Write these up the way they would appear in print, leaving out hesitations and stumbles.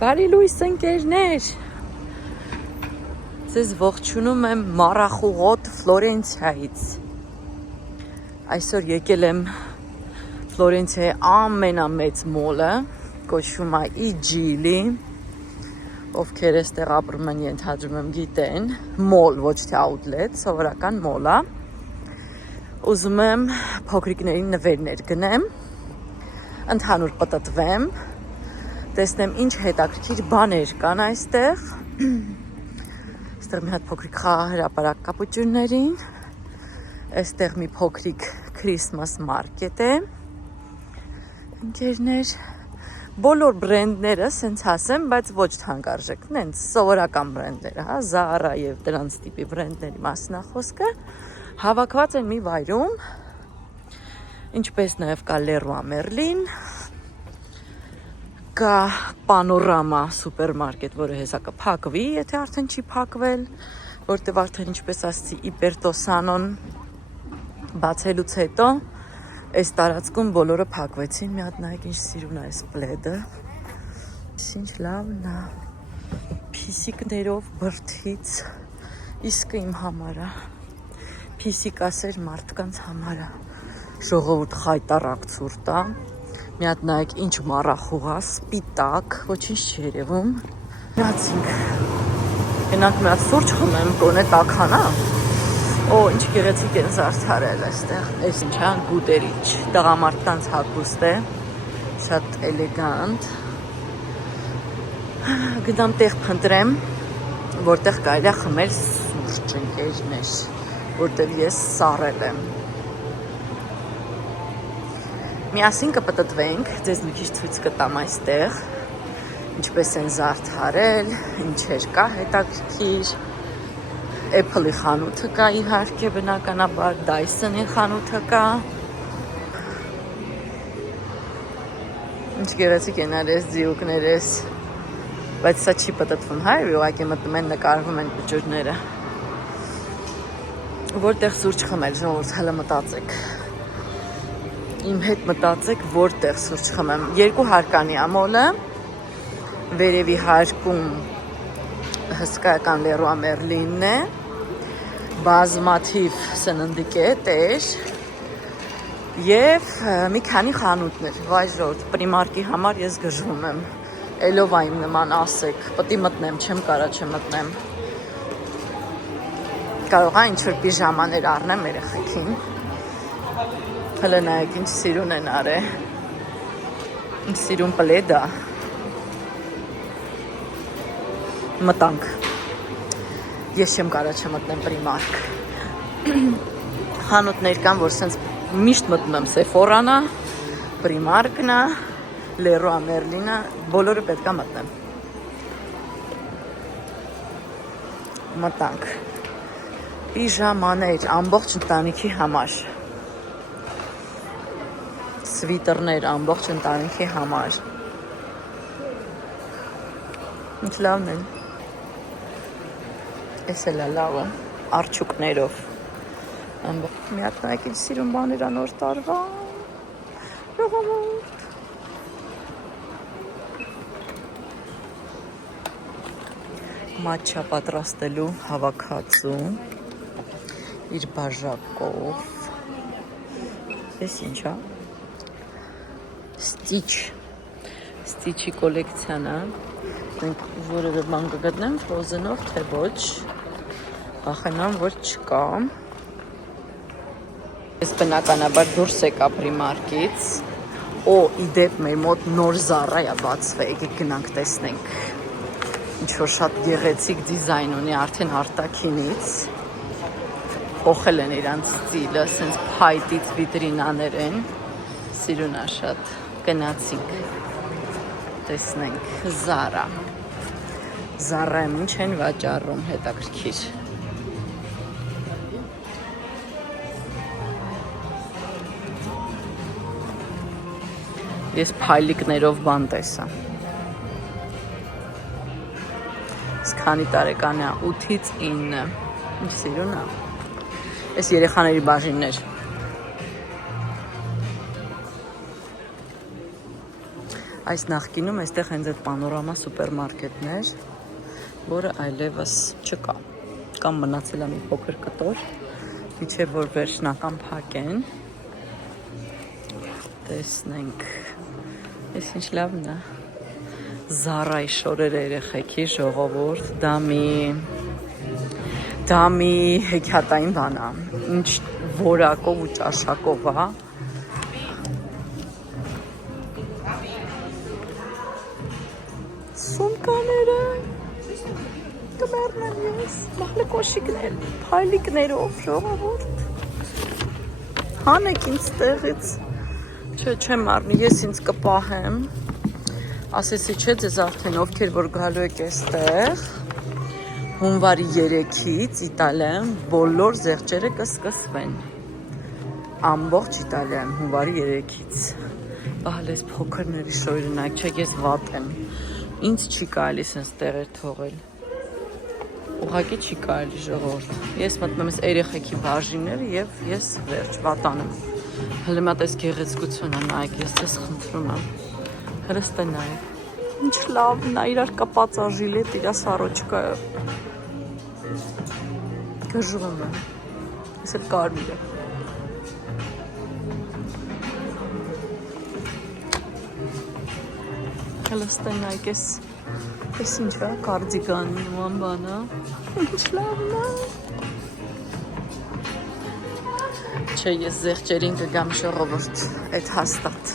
Բարի լույս ընկերներ, ձեզ ողջունում եմ Մարախուղոտ Ֆլորենցիայից։ Այսօր եկել եմ Ֆլորենցիայի ամենամեծ մոլը, կոչվում է Իջիլի, ովքեր էստեղ ապրում են ենթադրում եմ գիտեն, մոլ, ոչ թե outlet, սովորական մոլ է։ Ուզում եմ փոքրիկներին նվերներ գնեմ, ընդհանուր պտտվեմ, տեսնեմ ինչ հետաքրքիր բաներ կան այստեղ։ Այստեղ մի հատ փոքրիկ խաղահրապարակ կա պուճուրներին։ Այստեղ մի փոքրիկ Christmas market է։ Ընկերներ, բոլոր բրենդները սենց ասեմ, բայց ոչ թանկարժեք, նենց սովորական բրենդները, հա, Zara եւ դրանց տիպի բրենդների մասն է խոսքը, հավաքված են մի վայրում, ինչպես նաեւ կա Leroy Merlin, կա Panorama սուպերմարկետ, որը հեսա կփակվի, եթե արդեն չի փակվել, որտեղ արդեն ինչպես ասացի Իպերտոսանոն բացելուց հետո այս տարածքում բոլորը փակվեցին։ Մի հատ նայեք ինչ սիրուն է այս պլեդը։ Ինչ լավն է։ Փիսիկներով բրդից իսկ իմ համար է։ Փիսիկասեր մարդկանց համար է։ Ժողովուրդ խայտարակ ցուրտ է։ Մի հատ նայեք ինչ մառախուղ է, սպիտակ, ոչինչ չի երևում։ Գնացինք։ Գնանք մի հատ սուրճ խմեմ, կոնե տաքան է։ Օ, ինչ գեղեցիկ են զարդարել այստեղ։ Այս ինչ է, գուտերիչ, տղամարդկանց հագուստ է, շատ էլեգանտ։ Գնամ տեղ փնտրեմ, որտեղ կարելի է խմել սուրճ, ընկերներ, որտեղ ես սառել եմ։ Միասին կպտտվենք, ձեզ մի քիչ ցույց կտամ այստեղ, ինչպես են զարդարել, ինչեր կա հետաքրքիր։ Apple-ի խանութը կա իհարկե բնականաբար, Dyson-ի խանութը կա։ Ինչ գեղեցիկ են արես ձիուկներես, բայց սա չի պտտվում, հա, ուղղակի մտնում են նկարվում են պճուրները։ Որտեղ սուրճ խմել, ժողովուրդ, հələ մտածեք։ Իմ հետ մտածեք, որտեղ սուրճ խմեմ։ Երկու հարկանի է մոլը, վերևի հարկում հսկայական Leroy Merlin-ն է, բազմաթիվ սննդի կետեր և մի քանի խանութներ։ Վայ ժողովուրդ, Primark-ի համար ես գժվում եմ։ Էլով է իմ նման ասեք, պտի մտնեմ, չեմ կարա չմտնեմ։ Կարող է ինչ-որ պիժամաներ առնեմ երեխեքին։ Հələ նայեք ինչ սիրուն են արել, ինչ սիրուն պլեդ է, մտանք, ես չեմ կարա չմտնեմ Primark, խանութներ կան, որ սենց միշտ մտնում եմ Sephora-ն է, Primark-ն է, Leroy Merlin-ը, բոլորը պետք է մտնեմ, մտանք, պիժամաներ, ամբողջ ընտանիքի համար, սվիտերներ ամբողջ ընտանիքի համար։ Ինչ լավն են։ Էս էլ է լավը, արջուկներով։ Մի հատ նայեք ինչ սիրուն բաներ ա նոր տարվա։ Ժողովուրդ։ Մաչա պատրաստելու հավաքածու իր բաժակով։ Էս ինչ է։ Stitch-ի կոլեկցիան է, մենք որևէ բան կգտնեմ ֆրոզենով, թե ոչ, վախենամ, որ չկա։ Ես բնականաբար դուրս եկա Primark-ից, իդեպ մեր մոտ նոր Zara-ը բացվել, եկեք գնանք տեսնենք, ինչ-որ շատ գեղեցիկ դիզայն ունի արդեն արտաքինից, փոխել են իրանց ստիլը, սենց փայտից վիտրինաներ են, սիրուն է շատ, գնացինք, տեսնենք, Zara, Zara-ում ինչ են վաճառում, հետաքրքիր, ես փայլիկներով բան տեսա, քանի տարեկան է, 8-ից 9, ինչ սիրուն է, ես երեխաների բաժիններ, Այս նախկինում այստեղ հենց այդ պանորամա սուպերմարկետն էր, որը այլևս չկա։ Կամ մնացել է մի փոքր կտոր, միջև որ վերջնական փակեն։ Տեսնենք։ Այս ինչ լավն է։ Զարայի շորերը երեխեքի ժողովուրդ, դա մի հեքիաթային բան է, ինչ որակով ու ճաշակով է։ Սումկաները, կմեռնեմ ես, մահլե կոշիկներ, փայլիկներով ժողովուրդ։ Հանեք ինձ տեղից, չեմ առնի, ես ինձ կպահեմ, ասեցի չէ ձեզ արդեն ովքեր որ գալու եք էստեղ, հունվարի 3-ից Իտալիայում բոլոր զեղչերը կսկսվեն, ամբողջ Իտալիայում հունվարի 3-ից, բահլես փոքրների շոյրը նայք, չեք ես վատ եմ, ինձ չի կարելի սենց տեղեր թողել, ուղղակի չի կարելի ժողովուրդ, ես մտնում ես երեխեքի բաժինները և ես վերջ, վատանում, հլը մատ ես գեղեցկությունը նայք, ես ձեզ խնդրում եմ, հրստը նայք, ինչ լավն է, իրար կապած աժիլետ, իրա սարոչկայը, գժվում եմ, ես էլ կարմիր է, հլստը նայք, ես ինչ է, կարդիգան նման բանա, ինչ լավն է, չէ, ես զեղչերին կգամ ժողովուրդ, այդ հաստատ,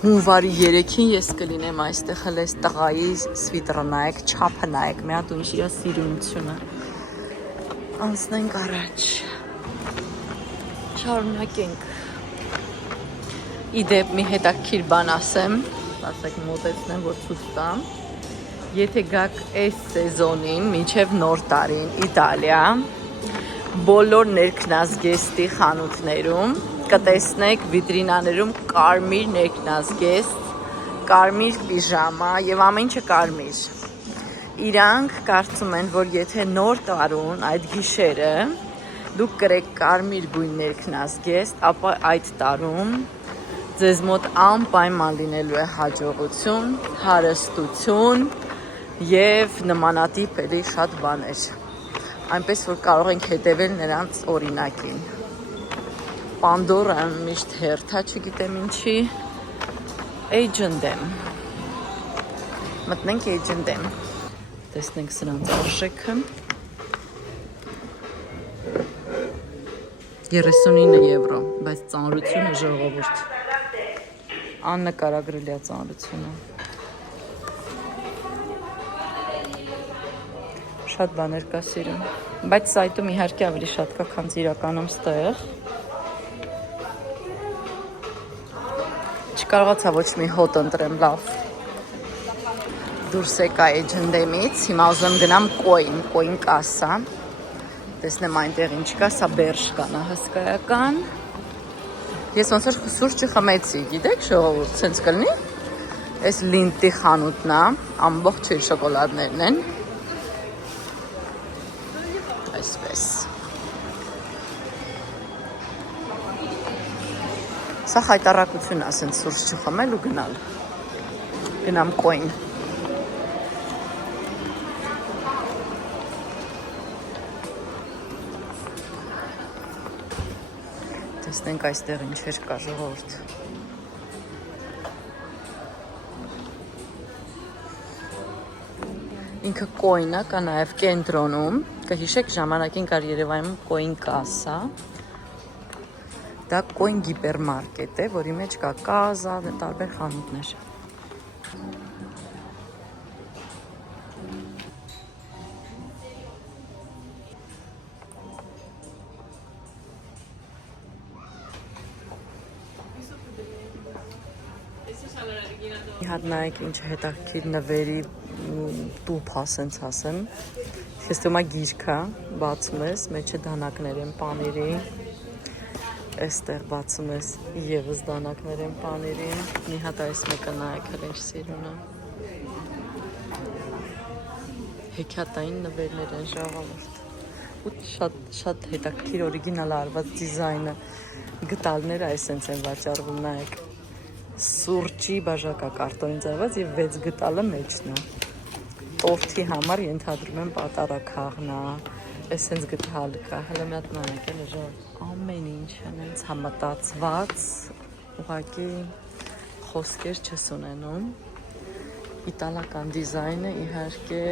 հունվարի 3-ին ես կլինեմ այստեղ հլես տղայի սվիտրը նայեք, չափը նայեք, մի հատ ու ինչ իրա սիրունությունը, անցնենք առաջ, շարունակենք, իդեպ մի հետաքրքիր բան ասեմ, ասեք մոտեցնեմ, որ ցույց տամ, եթե գաք այս սեզոնին, մինչև նոր տարին Իտալիա, բոլոր ներքնազգեստի խանութներում կտեսնեք վիտրինաներում կարմիր ներքնազգեստ, կարմիր պիժամա և ամեն ինչը կարմիր։ Իրանք կարծում են, որ եթե նոր տարուն այդ գիշերը դուք կրեք կարմիր գույն ներքնազգեստ, ապա այդ տարում ձեզ մոտ անպայման լինելու է հաջողություն, հարստություն և նմանատիպ էլի շատ բաներ։ Այնպես, որ կարող ենք հետևել նրանց օրինակին։ Պանդորան միշտ հերթա, չգիտեմ ինչի, H&M։ Մտնենք H&M։ Տեսնենք սրանց արժեքը։ 39 եվրո, բայց ծանրությունը ժողովուրդ։ Աննկարագրելի է ծանրությունը։ Շատ բաներ կա սիրում, բայց սայտում իհարկե ավելի շատ կա, քան իրականում ստեղ։ Չկարողացա ոչ մի հոտ ընտրեմ լավ։ Դուրս եկա H&M-ից, հիմա ուզում գնամ կոին կասա։ Տեսնեմ այնտեղ ինչ կա, սա բերշկան է հսկայական։ Ես ոնց որ սուրճը խմեցի, գիտեք ժողովուրդ, սենց կլինի։ Այս Լինտի խանութն է, ամբողջ իր շոկոլադներն են։ Այսպես։ Սա խայտարակություն է, ասենց սուրճ չխմել ու գնալ։ Գնամ կոին։ Տեսնենք այստեղ ինչեր կա ժողովուրդ։ Ինքը կոին է, կա նաև կենտրոնում, կհիշեք ժամանակին կար Երևանում կոին կասա, դա կոին հիպերմարկետ է, որի մեջ կա կազա, տարբեր խանութներ։ Հատ նայեք ինչ հետաքրքիր նվերի տուփ ասենց ասեմ, ես թվում է գիրք է, բացում ես, մեջը դանակներ են պանիրի, այստեղ բացում ես ևս դանակներ են պանիրի, մի հատ այս մեկը նայեք հəl ինչ սիրուն է, հեքիաթային նվերներ են ժողովուրդ, ու շատ հետաքրքիր օրիգինալ արված դիզայնը, գտալները այսենց են վաճառվում նայեք, Սուրճի բաժակակարտոնից արված եւ 6 գտալը մեջն է։ Տորթի համար ենթադրում եմ պատարագաղնա, էսենց գտալ կա, հələ մի հատ նայեք էլ ժա ամեն ինչ հենց համատացված, ուղղակի խոսքեր չես ունենում։ Իտալական դիզայնը իհարկե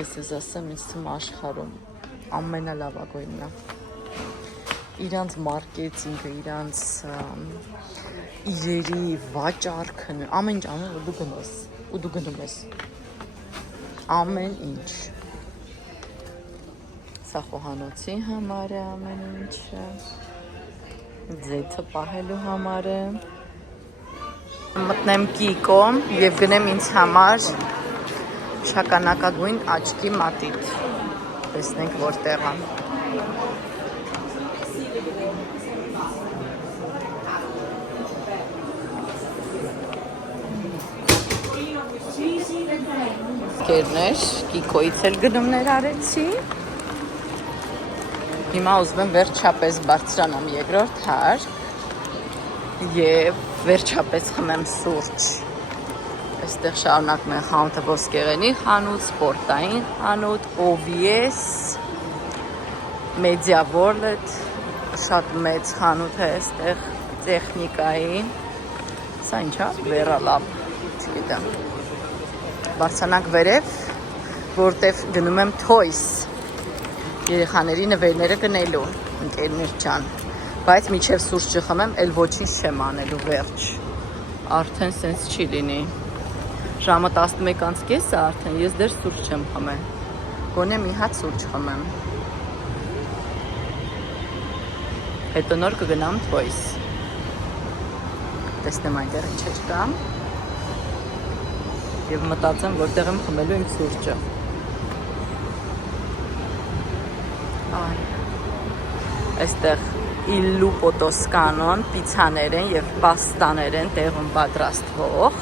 ես ասեմ ինձ թվում աշխարհում ամենալավագույնն է։ Իրանց մարքեթինգը, իրանց իրերի վաճառքը, ամեն ինչ անում որ դու գնում ես։ Ամեն ինչ։ Սա խոհանոցի համար է ամեն ինչը։ Ձեթը պահելու համար է։ Մտնեմ Կիկո եւ գնեմ ինձ համար շագանակագույն աչքի մատիտ։ Տեսնենք որտեղ է։ Կերներ, Կիկոից էլ գնումներ արեցի։ Հիմա ուզում եմ վերջապես բարձրանամ երկրորդ հարկ եւ վերջապես խմեմ սուրճ։ Այստեղ շարունակում են խանութը ոսկեղենի խանութ, սպորտային խանութ, OVS, Media World, շատ մեծ խանութ է այստեղ տեխնիկայի։ Սա ինչ է, վերալապ, չգիտեմ։ Բարձրանանք վերև, որտև գնում եմ Toys, երեխաների նվերները գնելու, ընկերներ ջան, բայց միջև սուրճ չխմեմ, էլ ոչինչ չեմ անելու վերջ, արդեն սենց չի լինի, ժամը 11:30 է արդեն, ես դեռ սուրճ չեմ խմել, գոնե մի հատ սուրճ խմեմ, հետո նոր կգնամ Toys, տեսնեմ այնտեղ ինչ կա, և մտածեմ, որտեղ եմ խմելու իմ սուրճը։ Այստեղ Illupo Toscano-ն պիցաներ են և պաստաներ են տեղում պատրաստվող։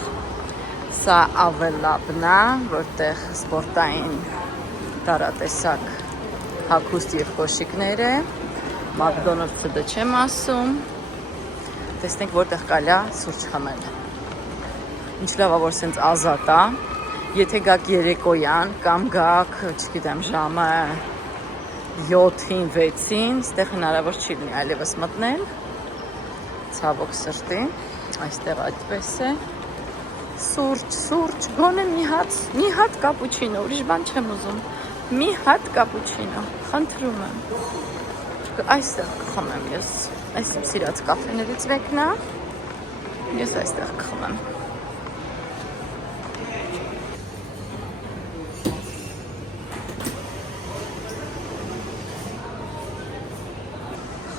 Սա ավելապն է, որտեղ սպորտային տարատեսակ հագուստ և կոշիկներ է։ Մակդոնալդսը դա չեմ ասում։ Տեսնենք որտեղ կարելի է սուրճ խմել։ Ինչ լավ է, որ սենց ազատ է, եթե գաք երեկոյան կամ գաք, չգիտեմ, ժամը 7-ին, 6-ին, ստեղ հնարավոր չի լինի այլևս մտնել, ցավոք սրտի, այստեղ այդպես է, սուրճ, գոնե մի հատ կապուչինո, ուրիշ բան չեմ ուզում, մի հատ կապուչինո, խնդրում եմ, այստեղ կխմեմ ես, այս իմ սիրած կաֆեներից մեկն է, ես այստեղ կխմեմ։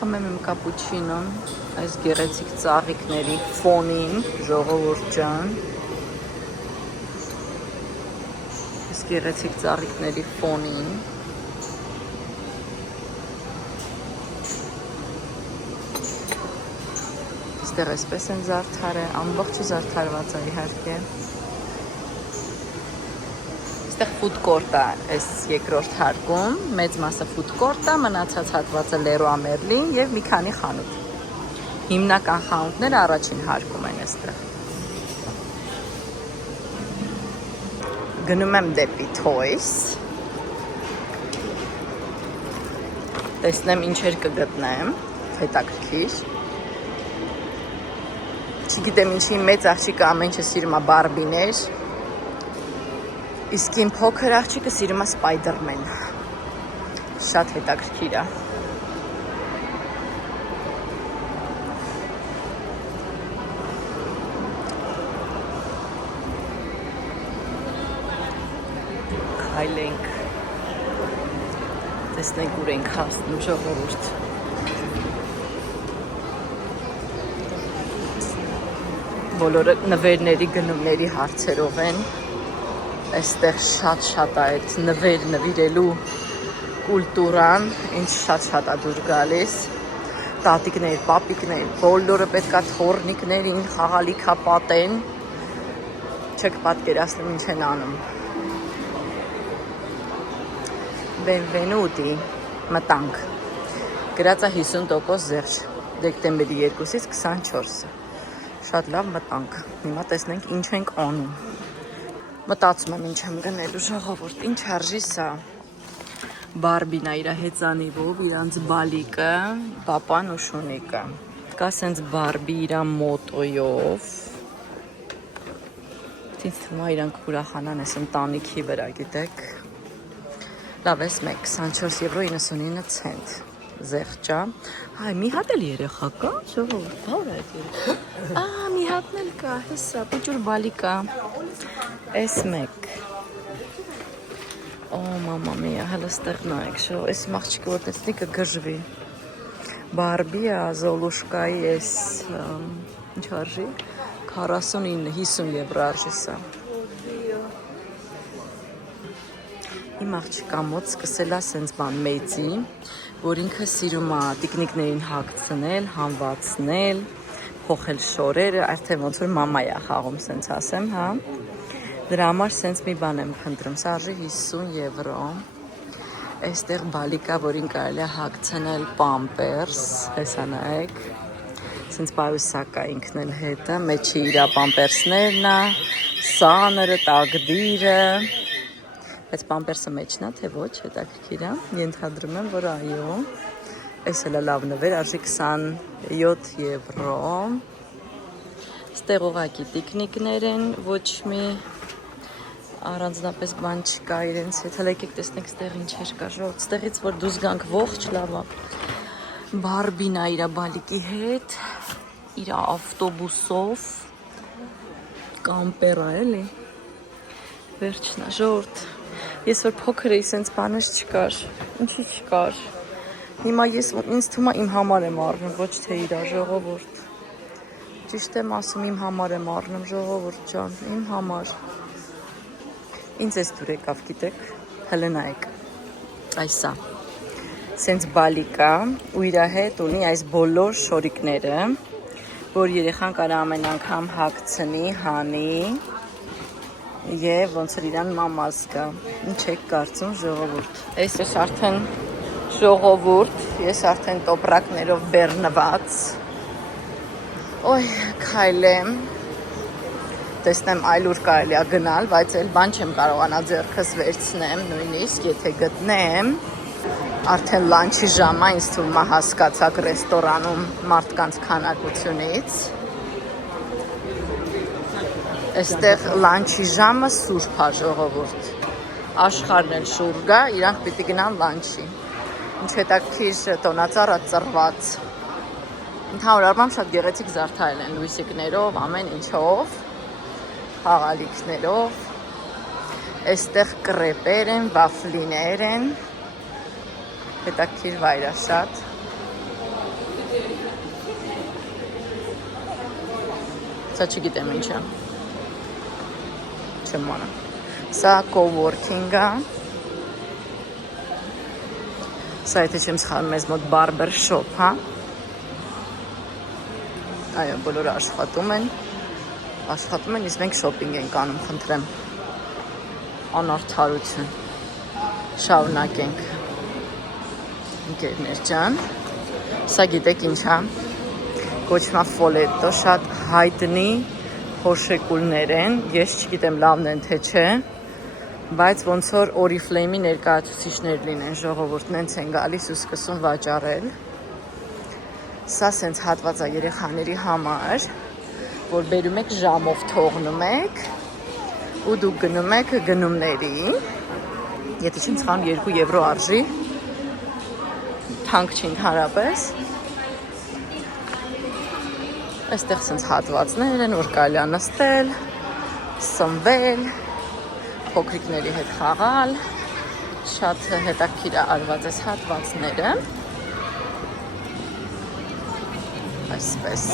Խմեմ իմ կապուչինոն, այս գեղեցիկ ծաղիկների ֆոնին, ժողովուրդ ջան, այս գեղեցիկ ծաղիկների ֆոնին, այստեղ այսպես են զարդարը, ամբողջը զարդարված է իհարկե, այստեղ food court է այս երկրորդ հարկում, մեծ մասը food court է, մնացած հատվածը Leroy Merlin և մի քանի խանութ։ Հիմնական խանութները առաջին հարկում են այստեղ։ Գնում եմ դեպի Toys։ Տեսնեմ ինչեր կգտնեմ, հետաքրքիր։ Չգիտեմ ինչի մեծ աղջիկը ամեն ինչը սիրում է Բարբիներ։ Իսկ իմ փոքր աղջիկը սիրում է Spider-Man։ Շատ հետաքրքիր է։ Քայլենք։ Տեսնենք ուր ենք հասնում ժողովուրդ։ Բոլորը նվերների գնումների հարցերով են։ Այստեղ շատ է այդ նվեր նվիրելու կուլտուրան, ինչ շատ է դուր գալիս։ Տատիկներ, պապիկներ, բոլորը պետքա թոռնիկներին խաղալիքա պատեն։ Չեք պատկերացնում ինչ են անում։ Benvenuti, մտանք։ Գրած է 50% զեղչ, դեկտեմբերի 2-ից 24-ը։ Շատ լավ մտանք։ Հիմա տեսնենք ինչ ենք անում։ Մտածում եմ ինչ եմ գնելու ժողովուրդ, ինչ արժի սա։ Բարբին է իր հեծանիվով, իրանց բալիկը, պապան ու շունիկը։ Կա սենց բարբի իր մոտոյով։ Ինձ թվում է իրանք ուրախանան այս ընտանիքի վրա, գիտեք։ Լավ, ես 24 եվրո 99 ցենտ։ Զեղչա։ Հայ, մի հատ էլ երեխա կա, ժողովուրդ, բար է այդ երեխա։ Մի հատն էլ կա, հեսա, պիճուր բալիկա։ Այս մեկ։ Օ, մամա միա, հələ ստեղ նայեք, շո, այս մաղջիկը որ տեսնի կգժվի։ Բարբիա, Զոլուշկայի այս, ինչ արժի, 49-50 եվրո արժի սա։ Իմ աղջիկա մոտ սկսել է սենց բան մեծի, որ ինքը սիրում է տիկնիկներին հագցնել, հանվածնել, փոխել շորերը, արդեն ոնց որ մամա է խաղում, սենց ասեմ, հա։ Դրա համար սենց մի բան եմ խնդրում, սա արժի 50 եվրո։ Այստեղ բալիկա, որին կարելի է հագցնել պամպերս, հեսա նայեք, սենց պայուսակա ինքն էլ հետը, մեջի իրա պամպերսներն է, սաները, տակդիրը, բայց պամպերսը մեջն է, թե ոչ, հետաքրքիր է, ենթադրում եմ, որ այո, այս էլ է լավ նվեր, արժի 27 եվրո, ստեղ ուղակի տիկնիկներ են, ոչ մի առանձնապես բան չկա իրենց հետ, հələ եկեք տեսնենք ստեղ ինչեր կա, ժողովուրդ, ստեղից որ դուրս գանք ողջ լավ է, Բարբին է իր բալիկի հետ, իր ավտոբուսով, կամպեր է էլի, վերջն է, ժողովուրդ, ես որ փոքր էի, սենց բանես չկար, ինչի չկար, հիմա ես ինձ թվում է իմ համար եմ առնում, ոչ թե իրա, ժողովուրդ, ճիշտ եմ ասում, իմ համար եմ առնում, ժողովուրդ ջան, իմ համար, ինձ ես դուր եկավ, գիտեք, հələ նայեք, այսա, սենց բալիկա ու իր հետ ունի այս բոլոր շորիկները, որ երեխան կարա ամեն անգամ հագցնի, հանի և ոնց որ իրան մամաս կա, ինչ եք կարծում ժողովուրդ, ես արդեն ժողովուրդ, ես արդեն տոպրակներով բեռնված, օյ, քայլեմ, տեսնեմ այլ ուր կարելի է գնալ, բայց այլ բան չեմ կարողանա ձեռքս վերցնեմ, նույնիսկ եթե գտնեմ, արդեն լանչի ժամը ինձ թվում է հասկացակ ռեստորանում մարդկանց քանակությունից, այստեղ լանչի ժամը սուրբ է ժողովուրդ, աշխարհն էլ շուռ գա, իրանք պիտի գնան լանչի, ինչ հետաքրքիր տոնածառը ծռված, ընդհանուր առմամբ շատ գեղեցիկ զարդարել են լույսիկներով, ամեն ինչով, խաղալիքներով, այստեղ կրեպեր են, վաֆլիներ են, հետաքրքիր վայր է շատ, սա չգիտեմ ինչ է, չեմ մանա, սա coworking է, սա եթե չեմ սխալվում մեզ մոտ barber shop, հա, այո, բոլորը աշխատում են, իսկ մենք շոպինգ ենք անում, խնդրեմ, անարդարություն, շարունակենք, ընկերներ ջան, սա գիտեք ինչ է, կոչվում է ֆոլետո, շատ հայտնի հոշեկուլներ են, ես չգիտեմ լավն են թե չէ, բայց ոնց որ Oriflame-ի ներկայացուցիչներ լինեն ժողովուրդ, նենց են գալիս ու սկսում վաճառել, սա սենց հատված է երեխաների համար, որ բերում եք ժամով թողնում եք ու դուք գնում եք գնումների, եթե չեմ սխալվում 2 եվրո արժի, թանկ չի ընդհանրապես, այստեղ սենց հատվածներ են, որ կարելի է նստել, սնվել, փոքրիկների հետ խաղալ, շատ հետաքրքիր է արված այս հատվածները, այսպես,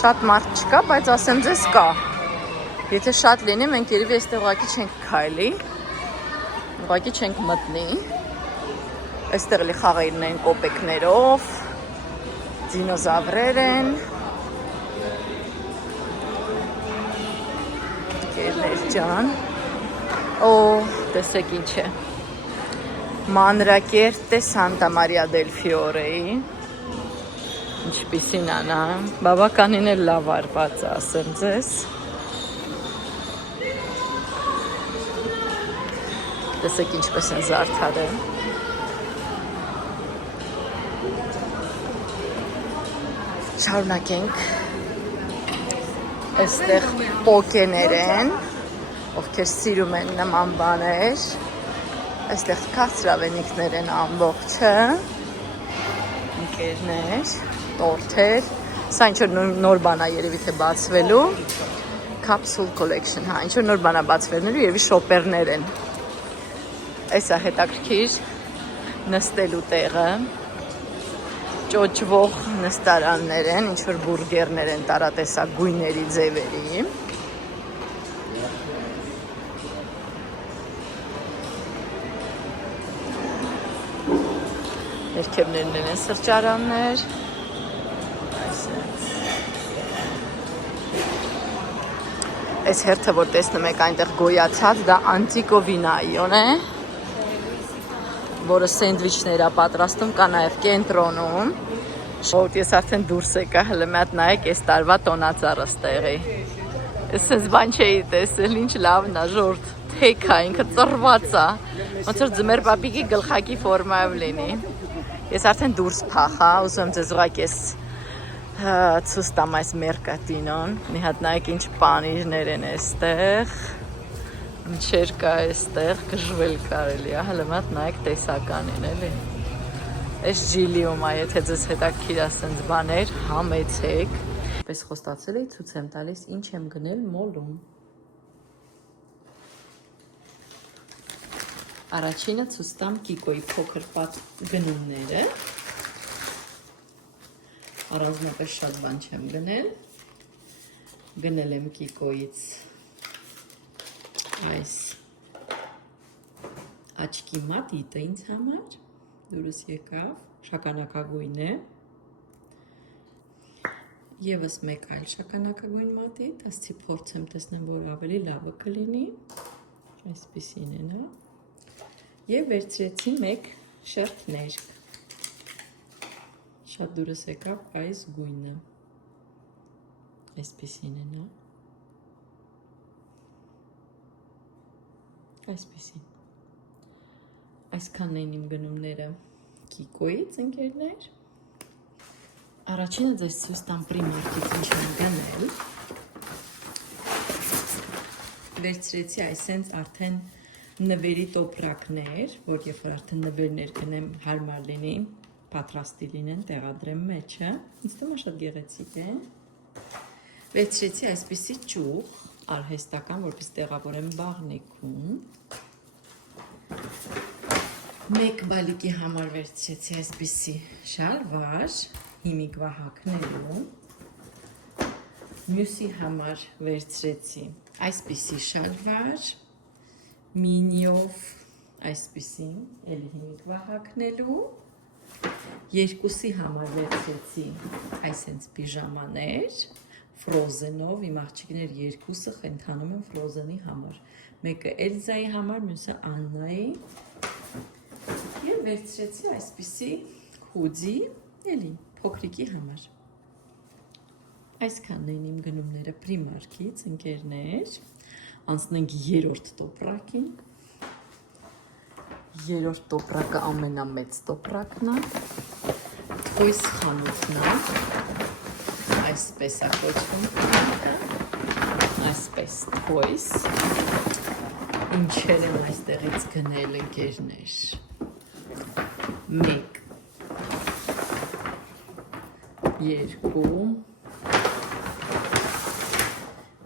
շատ մարդ չկա, բայց ասեմ ձեզ կա, եթե շատ լինի, մենք երևի այստեղ ուղղակի չենք քայլի, ուղղակի չենք մտնի, այստեղ լի խաղերն են կոպեկներով, դինոզավրեր են, գերներ ջան, օ, տեսեք ինչ է, Մանրակերտե Սանտա Մարիա դել Ֆիորեի։ Ինչպիսին անա, բավականին էլ լավ արված ասեմ ձեզ։ Տեսեք ինչպես են զարդարել։ Շարունակենք։ Այստեղ պոկեներ են, ովքեր սիրում են նման բաներ։ Այստեղ քաղցրավենիքներ են ամբողջը։ Ընկերներ, տորթեր։ Սա ինչ-որ նոր բան է երևի թե բացվելու։ Capsule collection, հա, ինչ-որ նոր բան է բացվելու, երևի շոպերներ են։ Այս է հետաքրքիր նստելու տեղը։ Ճոճվող նստարաններ են, ինչ-որ բուրգերներ են տարատեսակ գույների ձևերի։ Երկևներն են սրճարաններ։ Այս հերթը, որ տեսնում եք այնտեղ գոյացած, դա անտիկո վինայոն է, որը սենդվիչներ է պատրաստում, կա նաև կենտրոնում։ Շոտ ես արդեն դուրս եկա, հələ մի հատ նայեք այս տարվա տոնածառս տեղի։ Ես բան չէի տեսել, ինչ լավն է, ժորտ թեք է, ինքը ծռված է, ոնց որ ձմեր պապիկի գլխակի ֆորմայով լինի։ Ես արդեն դուրս փախա, ուզում եմ ձեզ ուղղակի ցույց տամ այս մերկատինոն։ Մի հատ նայեք ինչ պանիրներ են այստեղ։ Ինչեր կա այստեղ, գժվել կարելի է, հələ մի հատ նայեք տեսականին, էլի։ Այս ջիլիում է, եթե ձեզ հետաքրքիր է ասենց բաներ, համեցեք։ Պես խոստացել էի, ցույց եմ տալիս ինչ եմ գնել մոլում։ Առաջինը ցույց տամ Կիկոյի փոքր գնումները։ Առանձնապես շատ բան չեմ գնել։ Գնել եմ Կիկոյից այս աչքի մատիտը ինձ համար, դուրս եկավ, շագանակագույն է։ Եվս մեկ այլ շագանակագույն մատիտ, ասցի փորձեմ տեսնեմ, որ ավելի լավը կլինի։ Այսպիսին է նա։ Եվ վերցրեցի մեկ շերտներ։ Շատ դուրս եկավ այս գույնը։ Այսպիսին է նա։ Այսպիսին։ Այսքանն էին իմ գնումները Կիկոյից, ընկերներ։ Առաջինը ձեզ ցույց տամ Primark-ից ինչ եմ գնել։ Վերցրեցի այսենց արդեն նվերի տոպրակներ, որ երբ որ արդեն նվերներ գնեմ հարմար լինի, պատրաստի լինեն, տեղադրեմ մեջը։ Ինձ թվում է շատ գեղեցիկ է։ Վերցրեցի այսպիսի ճյուղ, արհեստական, որպես տեղավորեմ բաղնիքում։ Մեկ բալիկի համար վերցրեցի այսպիսի շալվար, հիմիկվա հագնելու։ Մյուսի համար վերցրեցի այսպիսի շալվար, մինիով այսպիսին, էլի հիմիկվա հագնելու։ Երկուսի համար վերցրեցի այսենց պիժամաներ, ֆրոզենով, իմ աղջիկներ երկուսը խենթանում են ֆրոզենի համար։ Մեկը Էլզայի համար, մյուսը Աննայի։ Եվ վերցրեցի այսպիսի հուդի, էլի, փոքրիկի համար։ Այսքանն էին իմ գնումները Primark-ից, ընկերներ։ Անցնենք երրորդ տոպրակին։ Երրորդ տոպրակը ամենամեծ տոպրակն է։ Toys խանութն է։ Այսպես է կոչվում։ Այսպես Toys։ Ինչեր եմ այստեղից գնել, ընկերներ։ 1 2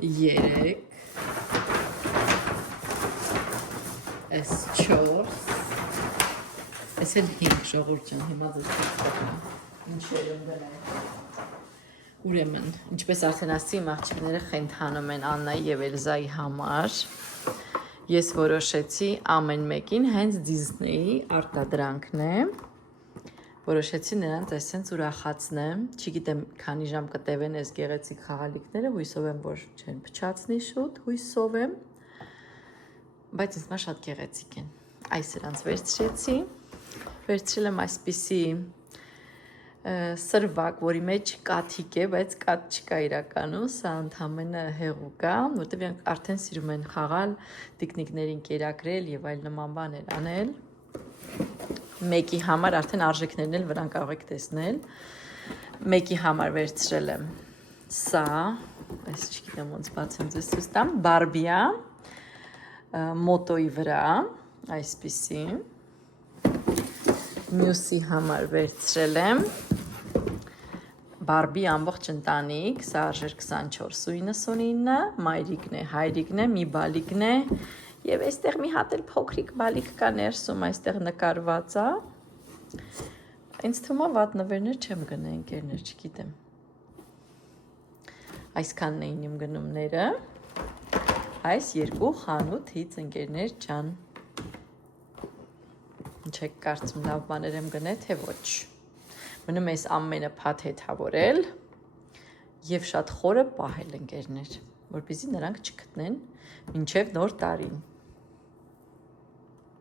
3 Այս 4 Այս էլ 5 ժողովուրդ ջան, հիմա ձեզ տեսնեմ ինչեր եմ գնել։ Ուրեմն, ինչպես արդեն ասացի, իմ աղջիկները խենթանում են Աննայի եւ Էլզայի համար։ Ես որոշեցի ամեն մեկին հենց Disney-ի արտադրանքն է։ Որոշեցի նրանց այսպես ուրախացնեմ։ Չգիտեմ, քանի ժամ կտևեն այս գեղեցիկ խաղալիքները, հույսով եմ, որ չեն փչացնի շուտ, հույսով եմ։ Բայց ինձ մա շատ գեղեցիկ են։ Այս իրանց վերցրել եմ այսպիսի սրվակ, որի մեջ կաթիկ է, բայց կաթ չկա իրականում, սա ընդամենը հեղուկ է, որտեղ իրանք արդեն սիրում են խաղալ, տիկնիկներին կերակրել եւ այլ նման բաներ անել։ Մեկի համար արդեն արժեքներն էլ վրան կարող եք տեսնել։ Մեկի համար վերցրել եմ սա, այս չգիտեմ ոնց բացեմ ձեզ ցույց տամ, բարբիա, մոտոյի վրա, այսպիսի։ Մյուսի համար վերցրել եմ բարբի ամբողջ ընտանիք, սա արժեր 24.99, մայրիկն է, հայրիկն է, մի բալիկն է, եւ այստեղ մի հատ էլ փոքրիկ բալիկ կա ներսում, այստեղ նկարված է։ Ինձ թվում է վատ նվերներ չեմ գնել, ընկերներ, չգիտեմ։ Այսքանն էին իմ գնումները։ Այս երկու խանութից, ընկերներ ջան։ Ինչ եք կարծում, լավ բաներ եմ գնել, թե ոչ։ Մնում էս ամենը փաթեթավորել եւ շատ խորը պահել, ընկերներ, որպեսզի նրանք չգտնեն մինչեւ նոր տարին։